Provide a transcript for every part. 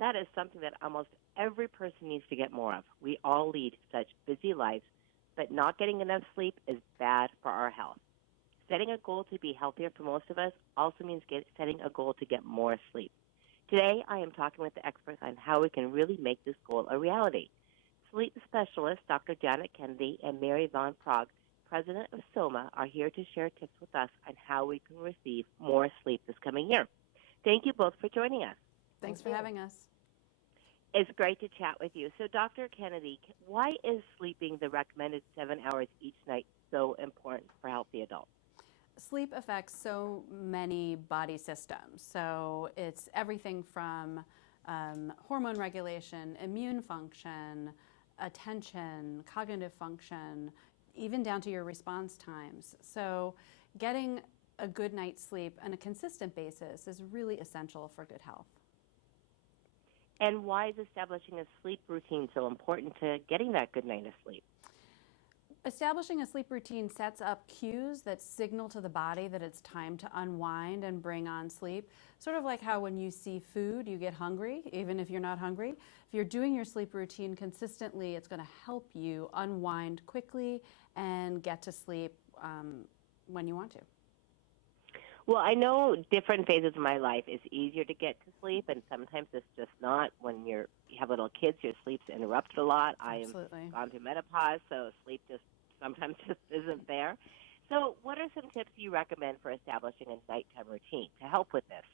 That is something that almost every person needs to get more of. We all lead such busy lives, but not getting enough sleep is bad for our health. Setting a goal to be healthier for most of us also means setting a goal to get more sleep. Today, I am talking with the experts on how we can really make this goal a reality. Sleep specialists Dr. Janet Kennedy and Mary Von Praag, president of Soma, are here to share tips with us on how we can receive more sleep this coming year. Thank you both for joining us. Thanks for having us. It's great to chat with you. So, Dr. Kennedy, why is sleeping the recommended 7 hours each night so important for healthy adults? Sleep affects so many body systems. So it's everything from hormone regulation, immune function, attention, cognitive function, even down to your response times. So getting a good night's sleep on a consistent basis is really essential for good health. And why is establishing a sleep routine so important to getting that good night of sleep? Establishing a sleep routine sets up cues that signal to the body that it's time to unwind and bring on sleep. Sort of like how when you see food, you get hungry, even if you're not hungry. If you're doing your sleep routine consistently, it's going to help you unwind quickly and get to sleep when you want to. Well, I know different phases of my life it's easier to get to sleep, and sometimes it's just not. When you have little kids, your sleep's interrupted a lot. Absolutely. I am gone through menopause, so sleep sometimes just isn't there. So what are some tips you recommend for establishing a nighttime routine to help with this?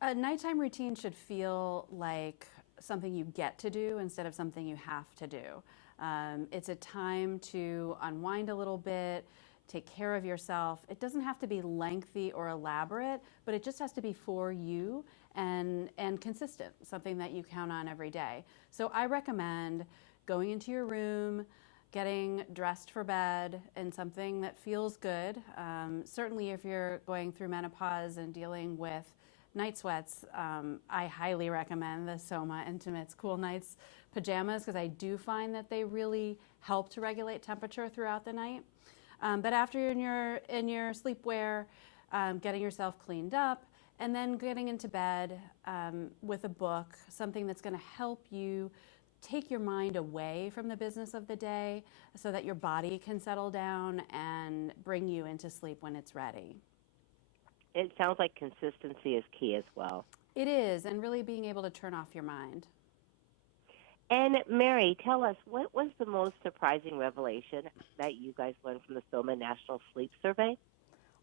A nighttime routine should feel like something you get to do instead of something you have to do. It's a time to unwind a little bit, take care of yourself. It doesn't have to be lengthy or elaborate, but it just has to be for you and consistent, something that you count on every day. So I recommend going into your room, getting dressed for bed in something that feels good. Certainly if you're going through menopause and dealing with night sweats, I highly recommend the Soma Intimates Cool Nights pajamas because I do find that they really help to regulate temperature throughout the night. But after you're in your sleepwear, getting yourself cleaned up, and then getting into bed with a book, something that's going to help you take your mind away from the business of the day so that your body can settle down and bring you into sleep when it's ready. It sounds like consistency is key as well. It is, and really being able to turn off your mind. And Mary, tell us, what was the most surprising revelation that you guys learned from the Soma National Sleep Survey?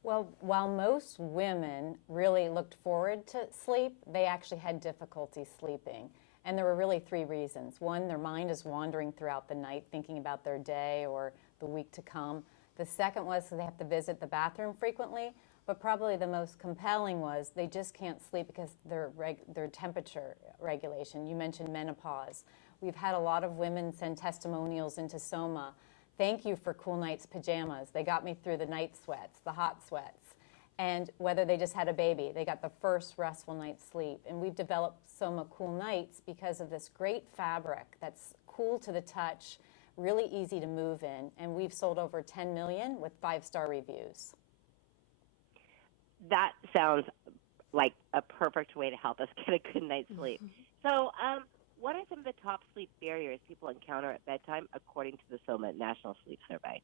Well, while most women really looked forward to sleep, they actually had difficulty sleeping. And there were really three reasons. One, their mind is wandering throughout the night thinking about their day or the week to come. The second was they have to visit the bathroom frequently. But probably the most compelling was they just can't sleep because their temperature regulation. You mentioned menopause. We've had a lot of women send testimonials into Soma. Thank you for Cool Nights pajamas. They got me through the night sweats, the hot sweats. And whether they just had a baby, they got the first restful night's sleep. And we've developed Soma Cool Nights because of this great fabric that's cool to the touch, really easy to move in. And we've sold over 10 million with 5-star reviews. That sounds like a perfect way to help us get a good night's sleep. So what are some of the top sleep barriers people encounter at bedtime according to the Soma National Sleep Survey?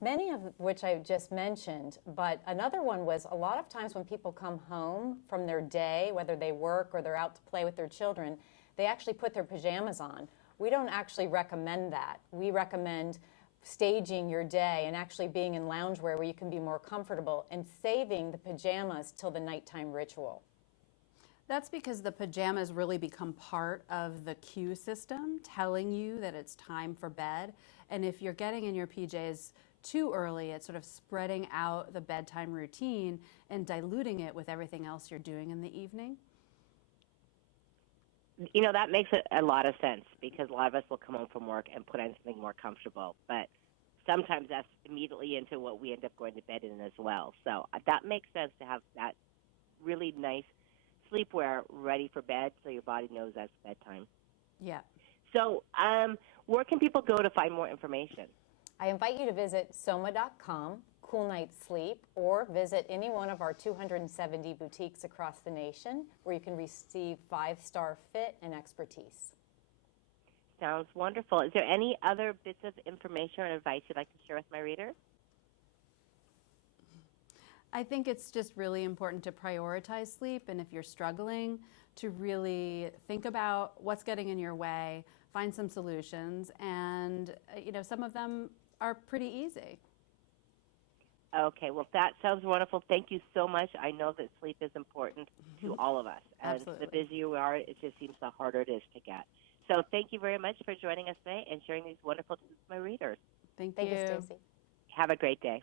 Many of which I just mentioned, but another one was a lot of times when people come home from their day, whether they work or they're out to play with their children, they actually put their pajamas on. We don't actually recommend that. We recommend staging your day and actually being in loungewear where you can be more comfortable and saving the pajamas till the nighttime ritual. That's because the pajamas really become part of the cue system, telling you that it's time for bed. And if you're getting in your PJs too early, it's sort of spreading out the bedtime routine and diluting it with everything else you're doing in the evening. You know, that makes a lot of sense because a lot of us will come home from work and put on something more comfortable. But sometimes that's immediately into what we end up going to bed in as well. So that makes sense to have that really nice sleepwear ready for bed so your body knows that's bedtime. Yeah. So where can people go to find more information? I invite you to visit soma.com, cool night's sleep, or visit any one of our 270 boutiques across the nation where you can receive 5-star fit and expertise. Sounds wonderful. Is there any other bits of information or advice you'd like to share with my readers? I think it's just really important to prioritize sleep, and if you're struggling, to really think about what's getting in your way, find some solutions, and some of them are pretty easy. Okay, well, that sounds wonderful. Thank you so much. I know that sleep is important to all of us. And Absolutely. the busier we are, it just seems the harder it is to get. So thank you very much for joining us today and sharing these wonderful tips with my readers. Thank Thank you, you. Stacey. Have a great day.